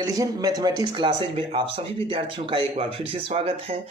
Intelligent mathematics classes में आप सभी विद्यार्थियों का एक बार फिर से स्वागत है।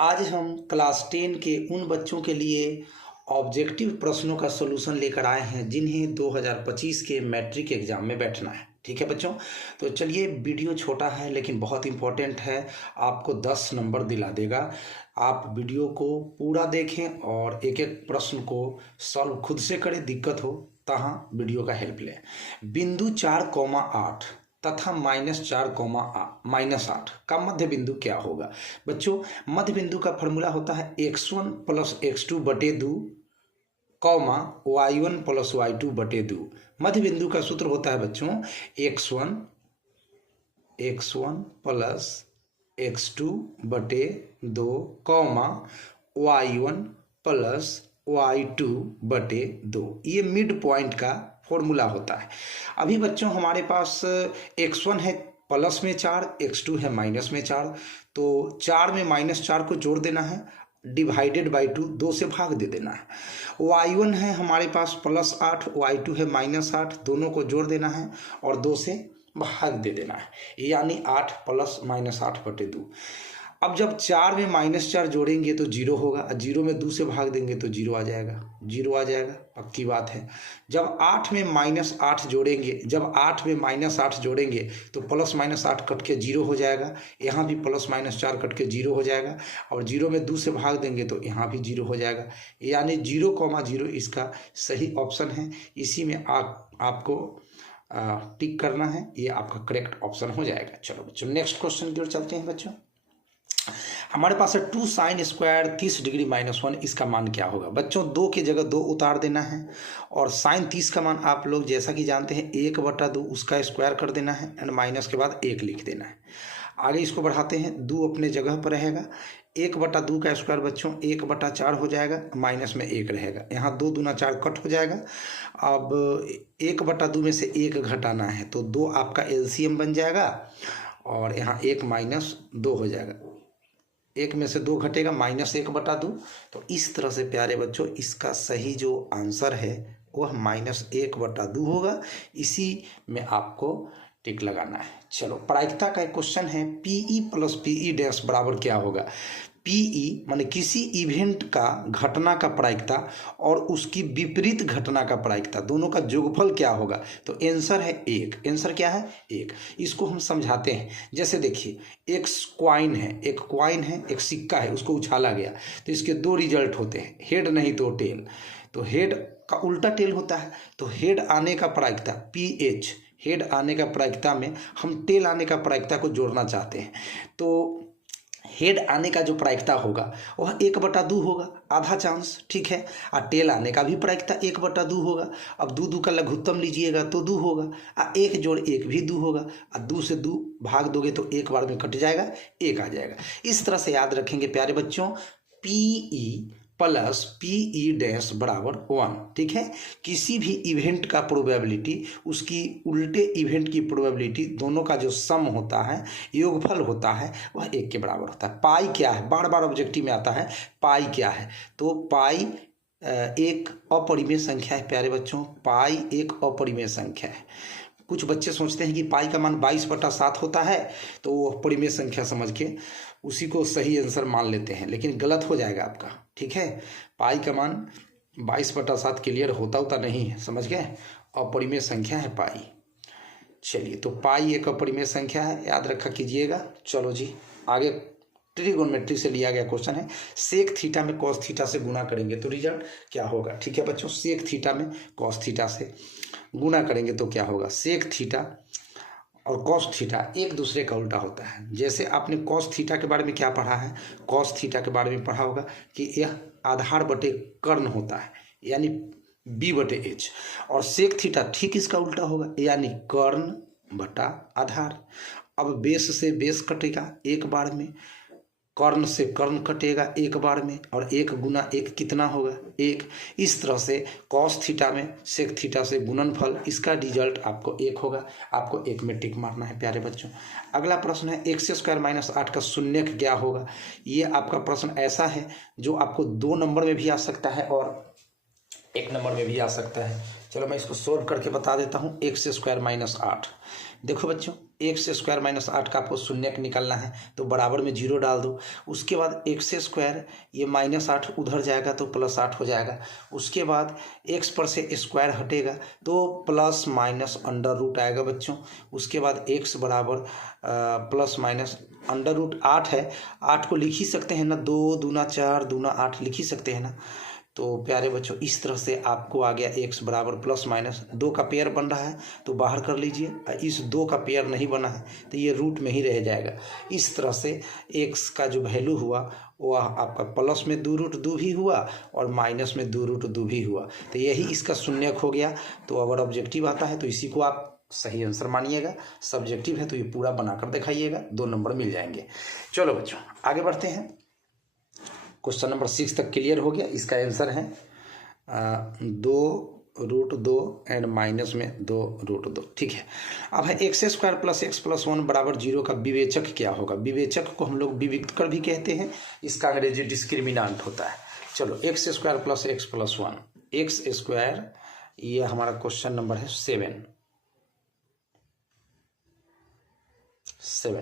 आज हम क्लास 10 के उन बच्चों के लिए ऑब्जेक्टिव प्रश्नों का सॉल्यूशन लेकर आए हैं जिन्हें 2025 के मैट्रिक एग्जाम में बैठना है। ठीक है बच्चों, तो चलिए, वीडियो छोटा है लेकिन बहुत इंपॉर्टेंट है, आपको 10 नंबर दिला देगा। आप वीडियो को पूरा देखें और एक एक प्रश्न को सॉल्व खुद से करें, दिक्कत हो तहाँ वीडियो का हेल्प लें। बिंदु 4,8 तथा -4,-8 का मध्य बिंदु क्या होगा? बच्चों, मध्य बिंदु का फॉर्मूला होता है x1 + x2 बटे 2, y1 + y2 बटे 2। मध्य बिंदु का सूत्र होता है बच्चों x1 + x2 बटे 2, y1 + y2 बटे 2। ये मिड पॉइंट का फॉर्मूला होता है। अभी बच्चों हमारे पास x1 है प्लस में 4, x2 है माइनस में 4, तो 4 में -4 को जोड़ देना है, डिवाइडेड बाई 2 से भाग दे देना है। y1 है हमारे पास +8, y2 है -8, दोनों को जोड़ देना है और 2 से भाग दे देना है, यानी 8 + -8 बटे 2। अब जब 4 में -4 जोड़ेंगे तो 0 होगा, 0 में 2 से भाग देंगे तो 0 आ जाएगा, 0 आ जाएगा, पक्की बात है। जब 8 में -8 जोड़ेंगे तो +-8 कट के 0 हो जाएगा, यहाँ भी +-4 कट के 0 हो जाएगा, और 0 में 2 से भाग देंगे तो यहाँ भी 0 हो जाएगा, यानी 0,0 इसका सही ऑप्शन है। इसी में आपको टिक करना है, ये आपका करेक्ट ऑप्शन हो जाएगा। चलो बच्चों, नेक्स्ट क्वेश्चन की ओर चलते हैं। बच्चों हमारे पास है 2 sin² 30 डिग्री -1, इसका मान क्या होगा? बच्चों 2 की जगह 2 उतार देना है, और sin 30 का मान आप लोग जैसा कि जानते हैं 1/2 उसका स्क्वायर कर देना है, एंड माइनस के बाद 1 लिख देना है। आगे इसको बढ़ाते हैं, 2 अपने जगह पर रहेगा, 1/2 का स्क्वायर बच्चों 1/4 हो जाएगा, माइनस में 1 रहेगा, यहाँ 2 दूना 4 कट हो जाएगा। अब 1/2 में से 1 घटाना है तो 2 आपका LCM बन जाएगा, और यहाँ 1 - 2 हो जाएगा, 1 में से 2 घटेगा, -1/2। तो इस तरह से प्यारे बच्चों इसका सही जो आंसर है वह -1/2 होगा। इसी में आपको टिक लगाना है। चलो, प्रायिकता का एक क्वेश्चन है, PE + PE' बराबर क्या होगा? PE माने किसी इवेंट का घटना का प्रायिकता और उसकी विपरीत घटना का प्रायिकता, दोनों का जोगफल क्या होगा? तो आंसर है 1। आंसर क्या है? 1। इसको हम समझाते हैं। जैसे देखिए, एक कॉइन है, एक सिक्का है, उसको उछाला गया, तो इसके 2 रिजल्ट होते हैं, हेड नहीं तो टेल। तो हेड का उल्टा टेल होता है, तो हेड आने का प्रायिकता PH, हेड आने का प्रायिकता में हम टेल आने का प्रायिकता को जोड़ना चाहते हैं, तो हेड आने का जो प्रायिकता होगा वह 1/2 होगा, आधा चांस, ठीक है। और टेल आने का भी प्रायिकता 1/2 होगा। अब 2 का लघुत्तम लीजिएगा तो 2 होगा, और 1 जोड़ 1 भी 2 होगा, और 2 से 2 भाग दोगे तो 1 बार में कट जाएगा, 1 आ जाएगा। इस तरह से याद रखेंगे प्यारे बच्चों, PE + PE' बराबर 1, ठीक है। किसी भी इवेंट का प्रोबेबिलिटी, उसकी उल्टे इवेंट की प्रोबेबिलिटी, दोनों का जो सम होता है, योगफल होता है, वह 1 के बराबर होता है। पाई क्या है? बार बार ऑब्जेक्टिव में आता है, पाई क्या है? तो पाई एक अपरिमेय संख्या है प्यारे बच्चों, पाई एक अपरिमेय संख्या है। कुछ बच्चे सोचते हैं कि पाई का मान 22/7 होता है, तो वो परिमेय संख्या समझ के उसी को सही आंसर मान लेते हैं, लेकिन गलत हो जाएगा आपका, ठीक है। पाई का मान 22/7 क्लियर होता नहीं है, समझ गए? अपरिमेय संख्या है पाई। चलिए, तो पाई एक अपरिमेय संख्या है, याद रखा कीजिएगा। चलो जी, आगे ट्रिगोनोमेट्री से लिया गया क्वेश्चन है, सेक थीटा में कॉस थीटा से गुना करेंगे तो रिजल्ट क्या होगा? ठीक है बच्चों, सेक थीटा में कॉस थीटा से गुना करेंगे तो क्या होगा? सेक थीटा और कॉस थीटा एक दूसरे का उल्टा होता है। जैसे आपने कॉस थीटा के बारे में क्या पढ़ा है? कॉस थीटा के बारे में पढ़ा होगा कि यह आधार बटे कर्ण होता है, यानी B/H, और सेक थीटा ठीक इसका उल्टा होगा, यानी कर्ण बटा आधार। अब बेस से बेस कटेगा 1 बार में, कर्ण से कर्ण कटेगा 1 बार में, और 1 गुना 1 कितना होगा? 1। इस तरह से कॉस थीटा में सेक थीटा से गुणनफल, इसका रिजल्ट आपको 1 होगा। आपको 1 में टिक मारना है प्यारे बच्चों। अगला प्रश्न है, x² - 8 का शून्यक क्या होगा? ये आपका प्रश्न ऐसा है जो आपको 2 नंबर में भी आ सकता है और 1 नंबर में भी आ सकता है। चलो मैं इसको सोल्व करके बता देता हूँ। x² - 8, देखो बच्चों, एक्स स्क्वायर माइनस 8 का आपको शून्य निकालना है तो बराबर में 0 डाल दो। उसके बाद एक्स स्क्वायर ये -8 उधर जाएगा तो +8 हो जाएगा। उसके बाद एक्स पर से स्क्वायर हटेगा तो प्लस माइनस अंडर रूट आएगा बच्चों। उसके बाद एक्स बराबर प्लस माइनस अंडर रूट 8 है, 8 को लिख ही सकते हैं ना, 2 दूना 4 दूना 8 लिख ही सकते हैं ना। तो प्यारे बच्चों इस तरह से आपको आ गया एक्स बराबर प्लस माइनस 2 का पेयर बन रहा है तो बाहर कर लीजिए। इस 2 का पेयर नहीं बना है तो ये रूट में ही रह जाएगा। इस तरह से एक्स का जो वैल्यू हुआ वो आपका प्लस में 2 रूट 2 भी हुआ और माइनस में 2 रूट 2 भी हुआ। तो यही इसका शून्यक हो गया। तो अगर ऑब्जेक्टिव आता है तो इसी को आप सही आंसर मानिएगा, सब्जेक्टिव है तो ये पूरा बनाकर दिखाइएगा, 2 नंबर मिल जाएंगे। चलो बच्चों आगे बढ़ते हैं। क्वेश्चन नंबर 6 तक क्लियर हो गया। इसका आंसर है 2 रूट 2 एंड माइनस में 2 रूट 2। ठीक है। अब है x square plus x plus 1 बराबर 0 का विवेचक क्या होगा। विवेचक को हम लोग विविक्तर भी कहते हैं, इसका अंग्रेजी डिस्क्रिमिनांट होता है। चलो x square plus x plus 1, x square ये हमारा क्वेश्चन नंबर है 7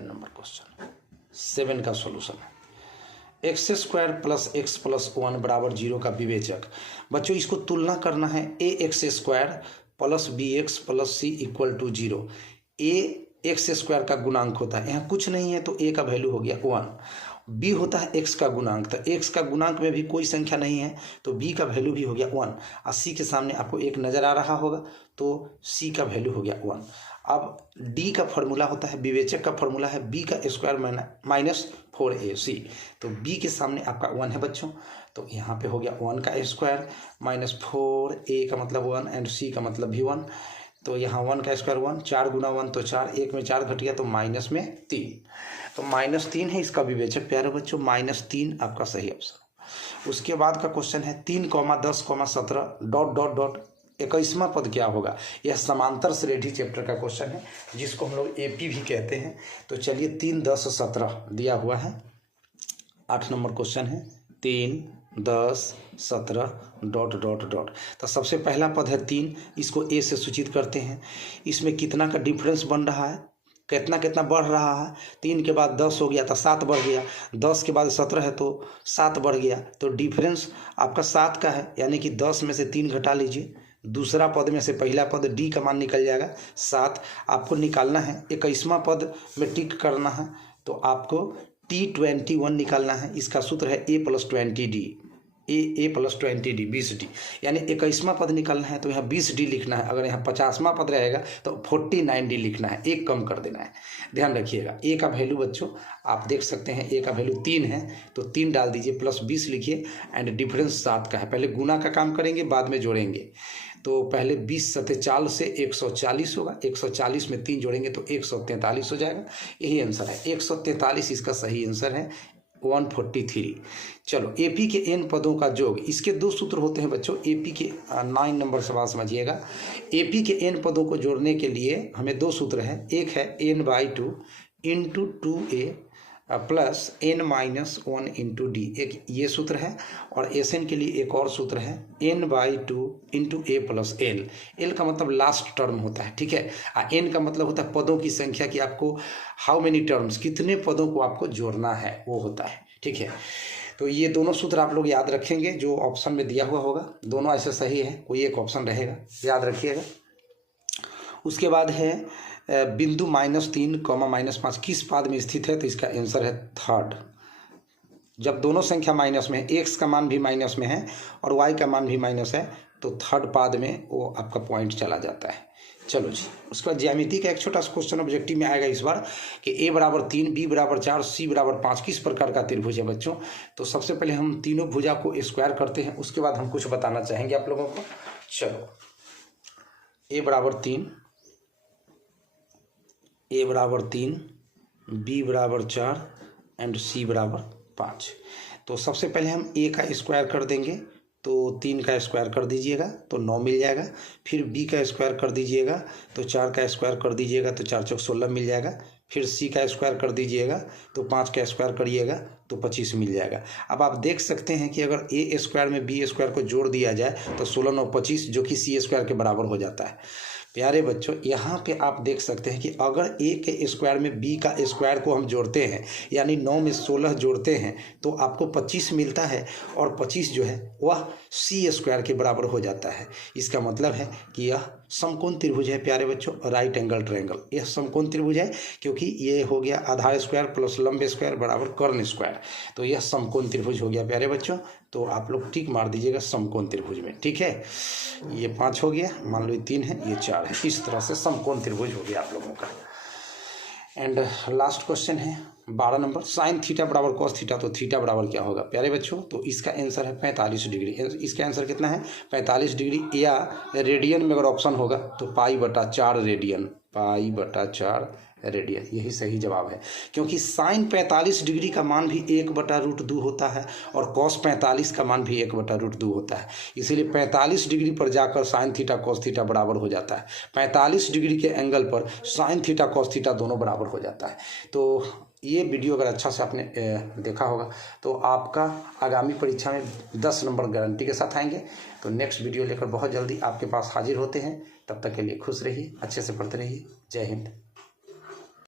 नंबर क्वेश्चन, 7 का सॉल्यूशन है। X square plus x plus 1 बराबर 0 का विवेचक। बच्चों इसको तुलना करना है A X square plus B X plus C equal to 0। A X square का गुणांक होता है, यहाँ कुछ नहीं है तो ए का वैल्यू हो गया 1। बी होता है एक्स का गुणांक, तो एक्स का गुणांक में भी कोई संख्या नहीं है तो बी का वैल्यू भी हो गया 1। और सी के सामने आपको 1 नज़र आ रहा होगा तो सी का वैल्यू हो गया 1। अब डी का फॉर्मूला होता है, विवेचक का फॉर्मूला है बी का स्क्वायर माइनस 4ac। तो बी के सामने आपका 1 है बच्चों, तो यहाँ पे हो गया 1 का स्क्वायर माइनस 4a का मतलब 1 एंड सी का मतलब भी 1। तो यहाँ 1 का स्क्वायर 1, 4 गुना 1 तो 4, 1 में 4 घट गया तो माइनस में 3, तो -3 है इसका विवेचक। प्यारे बच्चों -3 आपका सही ऑप्शन। उसके बाद का क्वेश्चन है 3, 10, 17 डॉट डॉट डॉट 21वां पद क्या होगा। यह समांतर श्रेणी चैप्टर का क्वेश्चन है जिसको हम लोग एपी भी कहते हैं। तो चलिए 3, 10, 17 दिया हुआ है, 8 नंबर क्वेश्चन है 3, 10, 17 डॉट डॉट डॉट। तो सबसे पहला पद है 3, इसको ए से सूचित करते हैं। इसमें कितना का डिफरेंस बन रहा है, कितना कितना बढ़ रहा है। 3 के बाद 10 हो गया तो 7 बढ़ गया, 10 के बाद 17 है तो 7 बढ़ गया, तो डिफरेंस आपका 7 का है, यानी कि 10 में से 3 घटा लीजिए। दूसरा पद में से पहला पद डी का मान निकल जाएगा 7। आपको निकालना है 21वां पद में टिक करना है तो आपको T21 निकालना है। इसका सूत्र है a + 20d, a + 20d 20d, यानी 21वां पद निकालना है तो यहाँ 20d लिखना है। अगर यहाँ 50वां पद रहेगा तो 49d लिखना है, एक कम कर देना है। ध्यान रखिएगा ए का वैल्यू बच्चों आप देख सकते हैं, ए का वैल्यू 3 है तो 3 डाल दीजिए प्लस 20 लिखिए एंड डिफरेंस 7 का है। पहले गुना का काम करेंगे बाद में जोड़ेंगे। तो पहले 20 सते 4 से 140 होगा, 140 में 3 जोड़ेंगे तो 143 हो जाएगा। यही आंसर है 143, इसका सही आंसर है 143। चलो एपी के n पदों का योग, इसके 2 सूत्र होते हैं बच्चों। एपी के 9 नंबर सवाल समझिएगा। एपी के n पदों को जोड़ने के लिए हमें 2 सूत्र है, एक है n/2 into 2a plus n-1 into D, एक ये सूत्र है। और एसएन के लिए एक और सूत्र है n/2 into a plus L. L का मतलब लास्ट टर्म होता है, ठीक है। एन का मतलब होता है पदों की संख्या की, आपको हाउ मेनी टर्म्स, कितने पदों को आपको जोड़ना है वो होता है, ठीक है। तो ये दोनों सूत्र आप लोग याद रखेंगे जो ऑप्शन में दिया हुआ होगा, दोनों ऐसे सही है, कोई एक ऑप्शन रहेगा, याद रखिएगा। उसके बाद है बिंदु -3, -5 किस पाद में स्थित है, तो इसका आंसर है 3rd। जब दोनों संख्या माइनस में है, एक्स का मान भी माइनस में है और वाई का मान भी माइनस है, तो 3rd पाद में वो आपका पॉइंट चला जाता है। चलो जी, उसके बाद ज्यामिति का एक छोटा सा क्वेश्चन ऑब्जेक्टिव में आएगा इस बार कि a = 3, b = 4, c = 5 किस प्रकार का त्रिभुज है बच्चों। तो सबसे पहले हम तीनों भुजा को स्क्वायर करते हैं, उसके बाद हम कुछ बताना चाहेंगे आप लोगों को। चलो a = 3, a = 3, b = 4 and c = 5। तो सबसे पहले हम a का स्क्वायर कर देंगे तो 3 का स्क्वायर कर दीजिएगा तो 9 मिल जाएगा। फिर b का स्क्वायर कर दीजिएगा तो 4 का स्क्वायर कर दीजिएगा तो 4 × 16 मिल जाएगा। फिर c का स्क्वायर कर दीजिएगा तो 5 का स्क्वायर करिएगा तो 25 मिल जाएगा। अब आप देख सकते हैं कि अगर a² में b² को जोड़ दिया जाए तो 16 × 9 = 25, जो कि c² के बराबर हो जाता है। प्यारे बच्चों, यहाँ पे आप देख सकते हैं कि अगर a के स्क्वायर में b का स्क्वायर को हम जोड़ते हैं, यानी 9 में 16 जोड़ते हैं तो आपको 25 मिलता है, और 25 जो है वह c स्क्वायर के बराबर हो जाता है। इसका मतलब है कि यह समकोण त्रिभुज है प्यारे बच्चों, राइट एंगल ट्रायंगल। यह समकोण त्रिभुज है क्योंकि ये हो गया आधार स्क्वायर प्लस लंब स्क्वायर बराबर कर्ण स्क्वायर, तो यह समकोण त्रिभुज हो गया प्यारे बच्चों। तो आप लोग टिक मार दीजिएगा समकोण त्रिभुज में, ठीक है। ये 5 हो गया, मान लो ये 3 है, ये 4 है। इस तरह से समकोण त्रिभुज हो गया आप लोगों का। एंड लास्ट क्वेश्चन है 12 नंबर, साइन थीटा बराबर कॉस थीटा, तो थीटा बराबर क्या होगा प्यारे बच्चों? तो इसका आंसर है 45 डिग्री। इसका आंसर कितना है? 45 डिग्री, या रेडियन में अगर ऑप्शन होगा तो π/4 रेडियन, π/4 रेडियन, यही सही जवाब है। क्योंकि साइन 45 डिग्री का मान भी 1/√2 होता है और कॉस 45 का मान भी 1/√2 होता है। इसीलिए 45 डिग्री पर जाकर साइन थीटा कॉस थीटा बराबर हो जाता है। 45 डिग्री के एंगल पर साइन थीटा कॉस थीटा दोनों बराबर हो जाता है। तो ये वीडियो अगर अच्छा से आपने देखा होगा तो आपका आगामी परीक्षा में 10 नंबर गारंटी के साथ आएंगे। तो नेक्स्ट वीडियो लेकर बहुत जल्दी आपके पास हाजिर होते हैं। तब तक के लिए खुश रहिए, अच्छे से पढ़ते रहिए। जय हिंद।